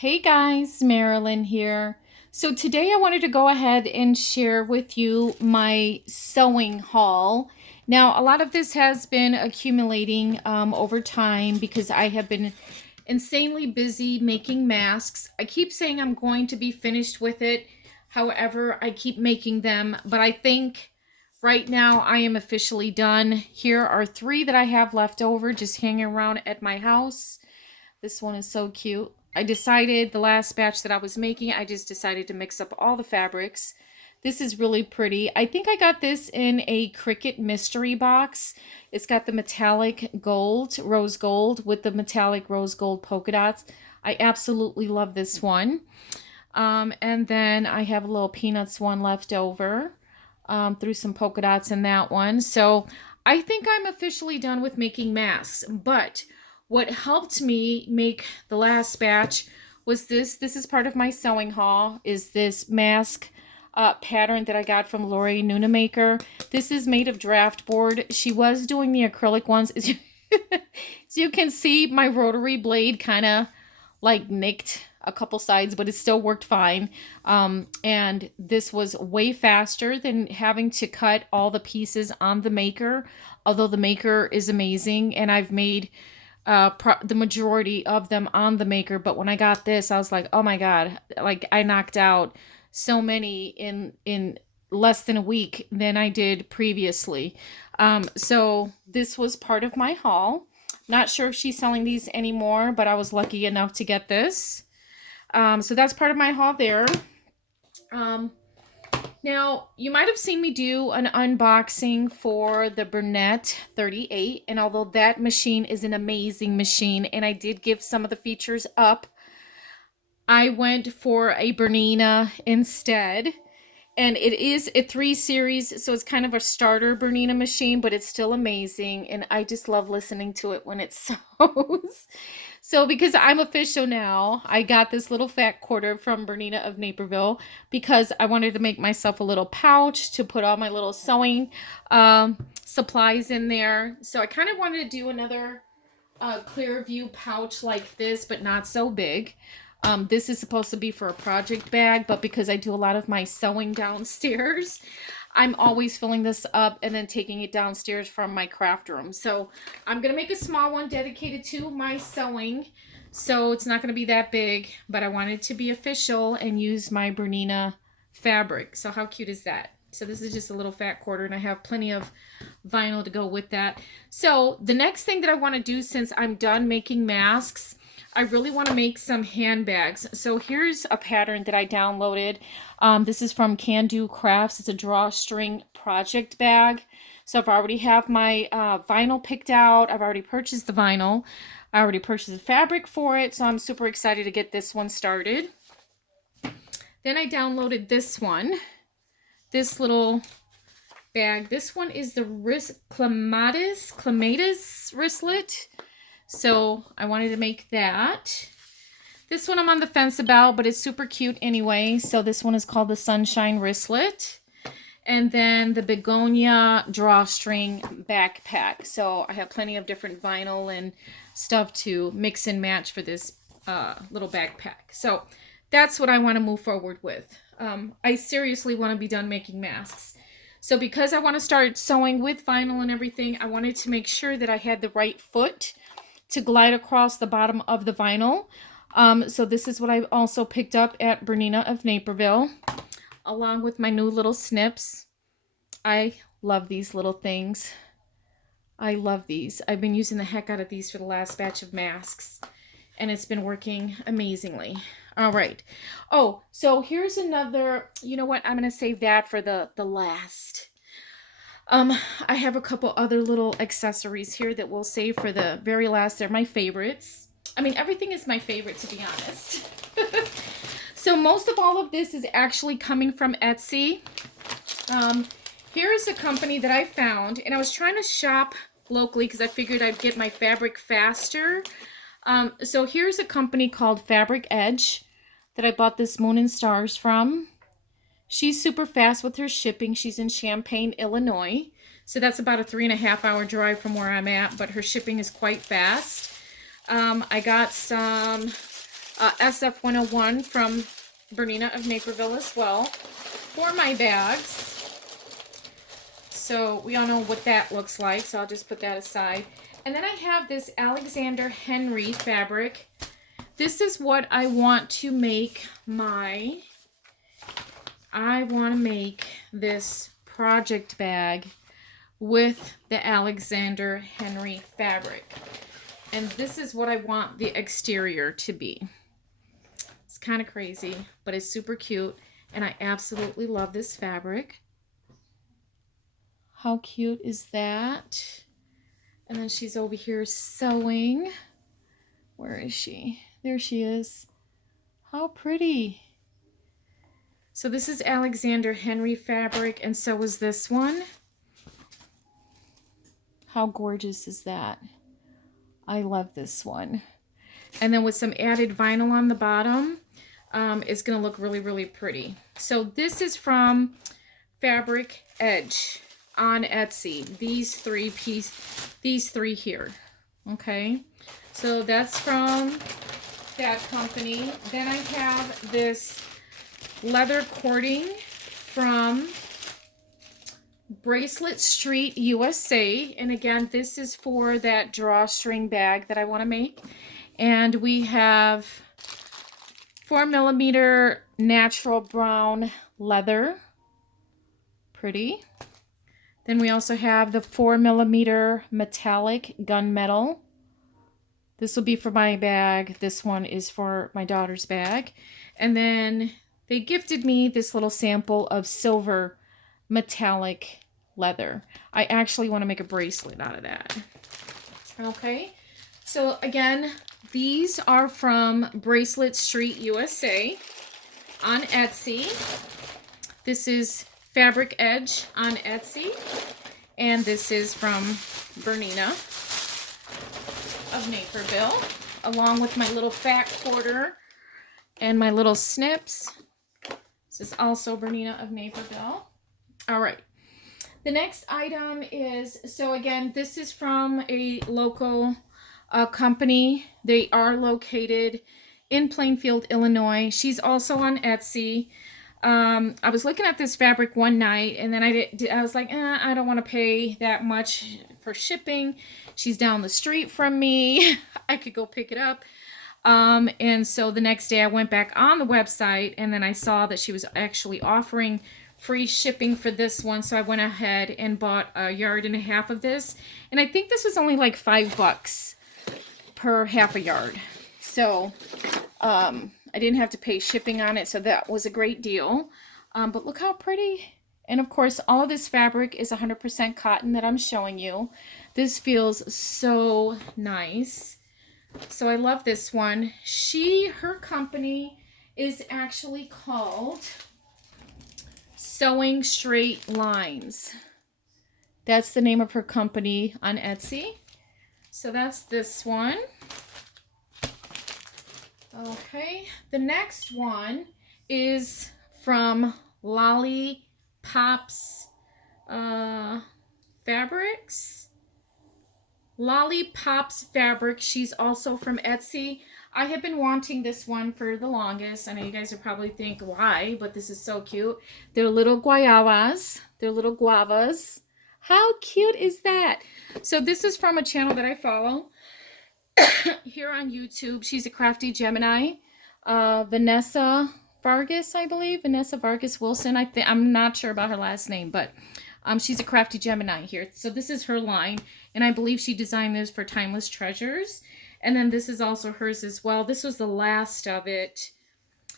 Hey guys, Marilyn here. So today I wanted to go ahead and share with you my sewing haul. Now, a lot of this has been accumulating over time because I have been insanely busy making masks. I keep saying I'm going to be finished with it. However, I keep making them, but I think right now I am officially done. Here are 3 that I have left over just hanging around at my house. This one is so cute. I decided the last batch that I was making, I just decided to mix up all the fabrics. This is really pretty. I think I got this in a Cricut mystery box. It's got the metallic gold, rose gold, with the metallic rose gold polka dots. I absolutely love this one. And then I have a little peanuts one left over. Threw some polka dots in that one. So I think I'm officially done with making masks, but what helped me make the last batch was this. This is part of my sewing haul, is this mask pattern that I got from Lori Nunemaker. This is made of draft board. She was doing the acrylic ones. As you can see, my rotary blade kind of like nicked a couple sides, but it still worked fine. And this was way faster than having to cut all the pieces on the maker, although the maker is amazing, and I've made the majority of them on the maker. But when I got this, I was like, oh my god, like I knocked out so many in less than a week than I did previously. So this was part of my haul. Not sure if she's selling these anymore, but I was lucky enough to get this. So that's part of my haul there. Now, you might have seen me do an unboxing for the Bonnett 38, and although that machine is an amazing machine, and I did give some of the features up, I went for a Bernina instead. And it is a 3 series, so it's kind of a starter Bernina machine, but it's still amazing, and I just love listening to it when it sews. So because I'm official now, I got this little fat quarter from Bernina of Naperville because I wanted to make myself a little pouch to put all my little sewing supplies in there. So I kind of wanted to do another clear view pouch like this, but not so big. This is supposed to be for a project bag, but because I do a lot of my sewing downstairs, I'm always filling this up and then taking it downstairs from my craft room. So I'm going to make a small one dedicated to my sewing. So it's not going to be that big, but I wanted to be official and use my Bernina fabric. So how cute is that? So this is just a little fat quarter, and I have plenty of vinyl to go with that. So the next thing that I want to do, since I'm done making masks, I really want to make some handbags. So here's a pattern that I downloaded. This is from Can Do Crafts. It's a drawstring project bag. So I've already have my vinyl picked out. I've already purchased the vinyl. I already purchased the fabric for it. So I'm super excited to get this one started. Then I downloaded this one. This little bag. This one is the Clematis wristlet. So I wanted to make that. This one I'm on the fence about, but it's super cute anyway. So this one is called the Sunshine Wristlet. And then the Begonia Drawstring Backpack. So I have plenty of different vinyl and stuff to mix and match for this little backpack. So that's what I want to move forward with. I seriously want to be done making masks. So because I want to start sewing with vinyl and everything, I wanted to make sure that I had the right foot to glide across the bottom of the vinyl. So this is what I also picked up at Bernina of Naperville, along with my new little snips. I love these little things. I love these. I've been using the heck out of these for the last batch of masks, and it's been working amazingly. All right. Oh, so here's another, you know what? I'm going to save that for the last. I have a couple other little accessories here that we'll save for the very last. They're my favorites. I mean, everything is my favorite, to be honest. So most of all of this is actually coming from Etsy. Here is a company that I found, and I was trying to shop locally because I figured I'd get my fabric faster. So here's a company called FabricEdge that I bought this Moon and Stars from. She's super fast with her shipping. She's in Champaign, Illinois. So that's about a 3.5-hour drive from where I'm at, but her shipping is quite fast. I got some SF101 from Bernina of Naperville as well for my bags. So we all know what that looks like, so I'll just put that aside. And then I have this Alexander Henry fabric. This is what I want to make I want to make this project bag with the Alexander Henry fabric. And this is what I want the exterior to be. It's kind of crazy, but it's super cute. And I absolutely love this fabric. How cute is that? And then she's over here sewing. Where is she? There she is. How pretty. So this is Alexander Henry fabric, and so is this one. How gorgeous is that? I love this one. And then with some added vinyl on the bottom, it's going to look really, really pretty. So this is from FabricEdge on Etsy. These three here. Okay. So that's from that company. Then I have this leather cording from BraceletStreetUSA. And again, this is for that drawstring bag that I want to make. And we have 4mm natural brown leather. Pretty. Then we also have the 4mm metallic gunmetal. This will be for my bag. This one is for my daughter's bag. And then they gifted me this little sample of silver metallic leather. I actually want to make a bracelet out of that. Okay. So again, these are from BraceletStreetUSA on Etsy. This is FabricEdge on Etsy. And this is from Bernina of Naperville, along with my little fat quarter and my little snips. This is also Bernina of Naperville. All right. The next item is, so again, this is from a local company. They are located in Plainfield, Illinois. She's also on Etsy. I was looking at this fabric one night, and then I was like, I don't want to pay that much for shipping. She's down the street from me. I could go pick it up. And so the next day I went back on the website, and then I saw that she was actually offering free shipping for this one. So I went ahead and bought 1.5 yards of this. And I think this was only like $5 per half a yard. So, I didn't have to pay shipping on it, so that was a great deal. But look how pretty. And of course, all of this fabric is 100% cotton that I'm showing you. This feels so nice. So I love this one. Her company is actually called SewingStraightLines. That's the name of her company on Etsy. So that's this one. Okay, the next one is from LollipopsFabrics. LollipopsFabrics. She's also from Etsy. I have been wanting this one for the longest. I know you guys are probably think why, but this is so cute. They're little guavas. They're little guavas. How cute is that? So this is from a channel that I follow here on YouTube. She's a Crafty Gemini. Vanessa Vargas, I believe. Vanessa Vargas Wilson. I'm not sure about her last name, but she's a Crafty Gemini here. So this is her line, and I believe she designed this for Timeless Treasures. And then this is also hers as well. This was the last of it.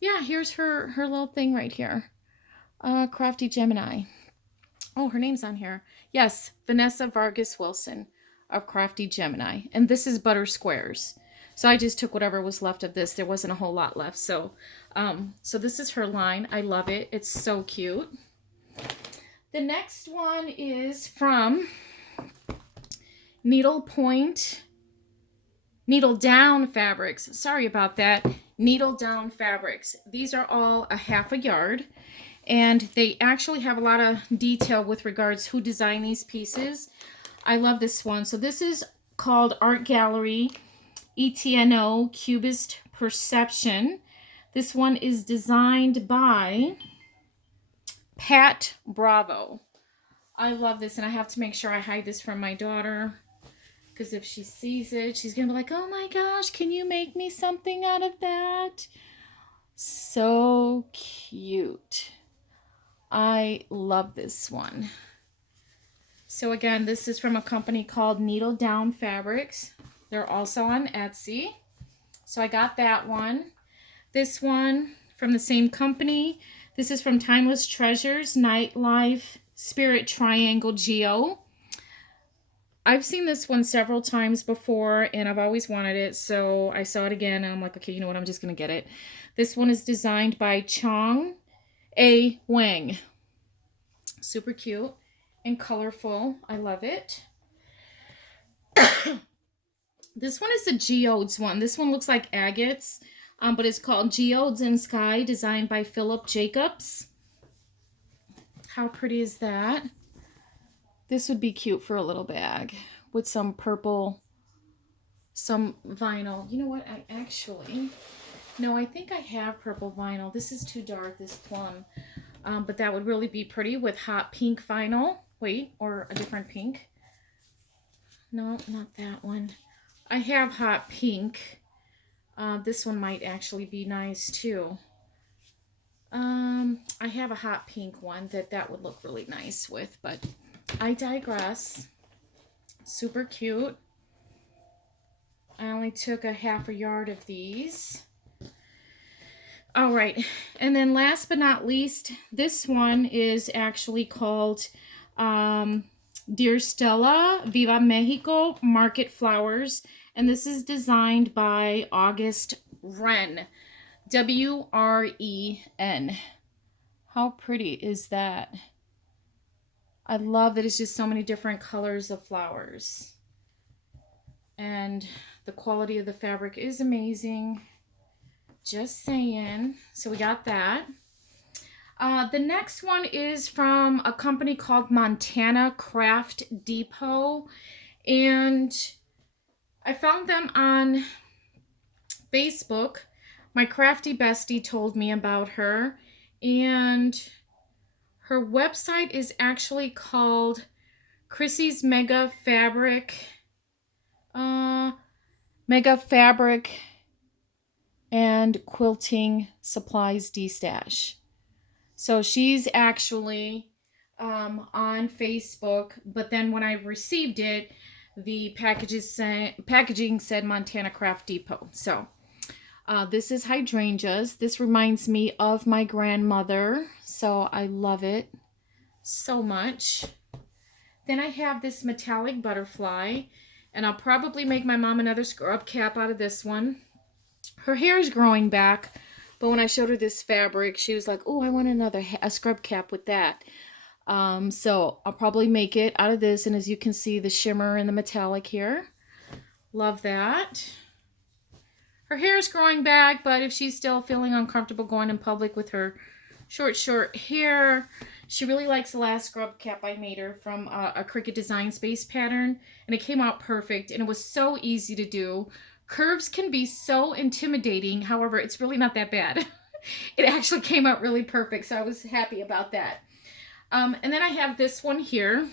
Yeah, here's her little thing right here. Crafty Gemini. Oh, her name's on here. Yes, Vanessa Vargas Wilson of Crafty Gemini. And this is butter squares. So I just took whatever was left of this. There wasn't a whole lot left. So so this is her line. I love it. It's so cute. The next one is from Needle Down Fabrics. Sorry about that. Needle Down Fabrics. These are all 1/2 yard. And they actually have a lot of detail with regards who designed these pieces. I love this one. So this is called Art Gallery ETNO Cubist Perception. This one is designed by Pat Bravo. I love this, and I have to make sure I hide this from my daughter, because if she sees it, she's going to be like, oh my gosh, can you make me something out of that? So cute. I love this one. So again, this is from a company called Needle Down Fabrics. They're also on Etsy. So I got that one. This one from the same company. This is from Timeless Treasures, Nightlife Spirit Triangle Geo. I've seen this one several times before, and I've always wanted it, so I saw it again, and I'm like, okay, you know what, I'm just going to get it. This one is designed by Chong, Hwang. Super cute and colorful. I love it. This one is a Geodes one. This one looks like agates, but it's called Geodes in Sky, designed by Philip Jacobs. How pretty is that? This would be cute for a little bag with some purple, some vinyl. You know what? No, I think I have purple vinyl. This is too dark, this plum. But that would really be pretty with hot pink vinyl. Wait, or a different pink. No, not that one. I have hot pink. This one might actually be nice too. I have a hot pink one that would look really nice with, but I digress. Super cute. I only took a half a yard of these. All right, and then last but not least, this one is actually called Dear Stella, Viva Mexico, Market Flowers, and this is designed by Wren, W-R-E-N. How pretty is that? I love that it's just so many different colors of flowers. And the quality of the fabric is amazing. Just saying. So we got that. The next one is from a company called Montana Craft Depot. And I found them on Facebook. My crafty bestie told me about her. And her website is actually called Chrissy's Mega Fabric and Quilting Supplies D-Stash. So she's actually on Facebook, but then when I received it, the packaging said Montana Craft Depot. So this is hydrangeas. This reminds me of my grandmother, so I love it so much. Then I have this metallic butterfly, and I'll probably make my mom another scrub cap out of this one. Her hair is growing back, but when I showed her this fabric, she was like, oh, I want a scrub cap with that. So I'll probably make it out of this, and as you can see, the shimmer and the metallic here. Love that. Her hair is growing back, but if she's still feeling uncomfortable going in public with her short hair, she really likes the last scrub cap I made her from a Cricut Design Space pattern, and it came out perfect, and it was so easy to do. Curves can be so intimidating, however, it's really not that bad. It actually came out really perfect, so I was happy about that. And then I have this one here,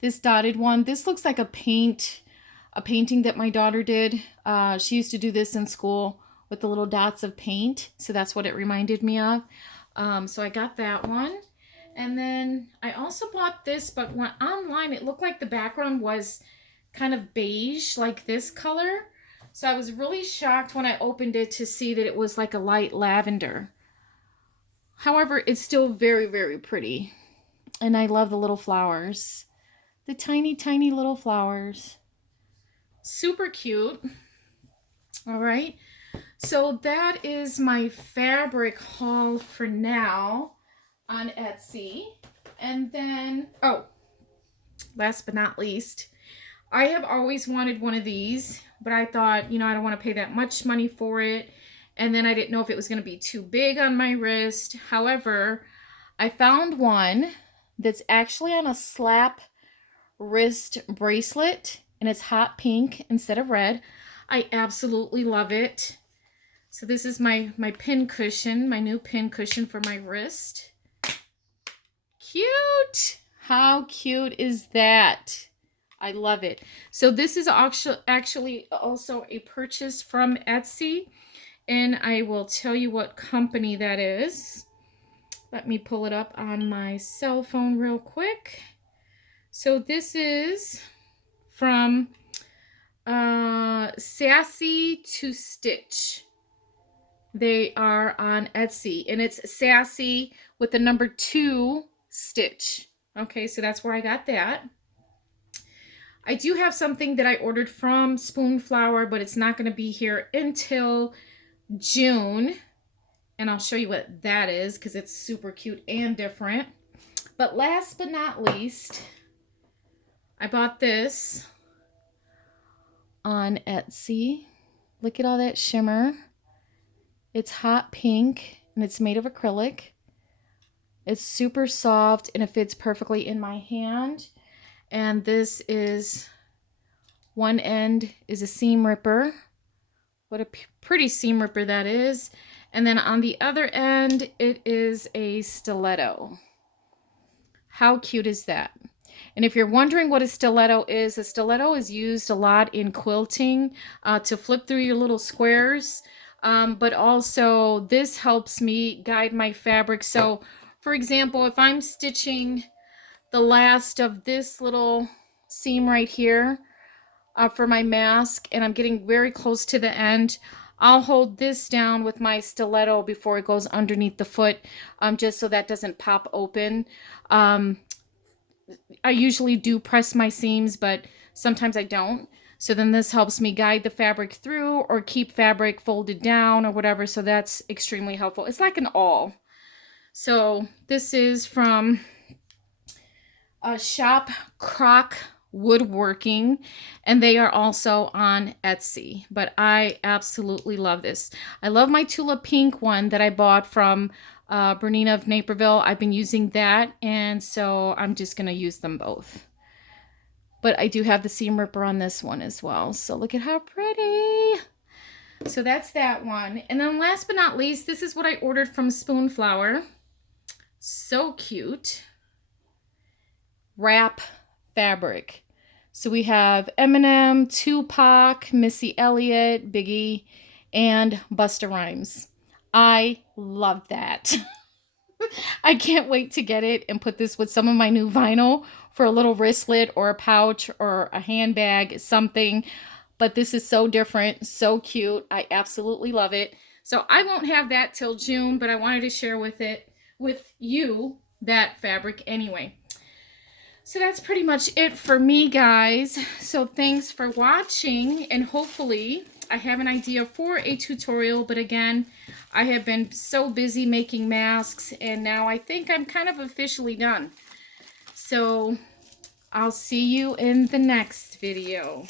this dotted one. This looks like a painting that my daughter did. She used to do this in school with the little dots of paint, so that's what it reminded me of. So I got that one. And then I also bought this, but when online it looked like the background was kind of beige, like this color. So I was really shocked when I opened it to see that it was like a light lavender. However, it's still very, very pretty. And I love the little flowers. The tiny, tiny little flowers. Super cute. All right. So that is my fabric haul for now on Etsy. And then, oh, last but not least, I have always wanted one of these, but I thought, you know, I don't want to pay that much money for it. And then I didn't know if it was going to be too big on my wrist. However, I found one that's actually on a slap wrist bracelet, and it's hot pink instead of red. I absolutely love it. So this is my pin cushion, my new pin cushion for my wrist. Cute! How cute is that? I love it. So this is actually also a purchase from Etsy, and I will tell you what company that is. Let me pull it up on my cell phone real quick. So this is from Sassy to Stitch. They are on Etsy, and it's Sassy with the number 2 stitch. Okay, so that's where I got that. I do have something that I ordered from Spoonflower, but it's not going to be here until June. And I'll show you what that is because it's super cute and different. But last but not least, I bought this on Etsy. Look at all that shimmer. It's hot pink and it's made of acrylic. It's super soft and it fits perfectly in my hand. And this is, one end is a seam ripper. What a pretty seam ripper that is. And then on the other end, it is a stiletto. How cute is that? And if you're wondering what a stiletto is used a lot in quilting to flip through your little squares. But also this helps me guide my fabric. So for example, if I'm stitching the last of this little seam right here for my mask and I'm getting very close to the end, I'll hold this down with my stiletto before it goes underneath the foot, just so that doesn't pop open. I usually do press my seams, but sometimes I don't. So then this helps me guide the fabric through or keep fabric folded down or whatever. So that's extremely helpful. It's like an awl. So this is from ShopCrocWoodworking, and they are also on Etsy. But I absolutely love this. I love my Tula Pink one that I bought from Bernina of Naperville. I've been using that, and so I'm just going to use them both. But I do have the seam ripper on this one as well. So look at how pretty. So that's that one. And then last but not least, this is what I ordered from Spoonflower. So cute. Wrap fabric. So we have Eminem, Tupac, Missy Elliott, Biggie, and Busta Rhymes. I love that. I can't wait to get it and put this with some of my new vinyl for a little wristlet or a pouch or a handbag, something. But this is so different, so cute. I absolutely love it. So I won't have that till June, but I wanted to share with you that fabric anyway. So that's pretty much it for me, guys. So thanks for watching, and hopefully I have an idea for a tutorial, but again, I have been so busy making masks, and now I think I'm kind of officially done. So I'll see you in the next video.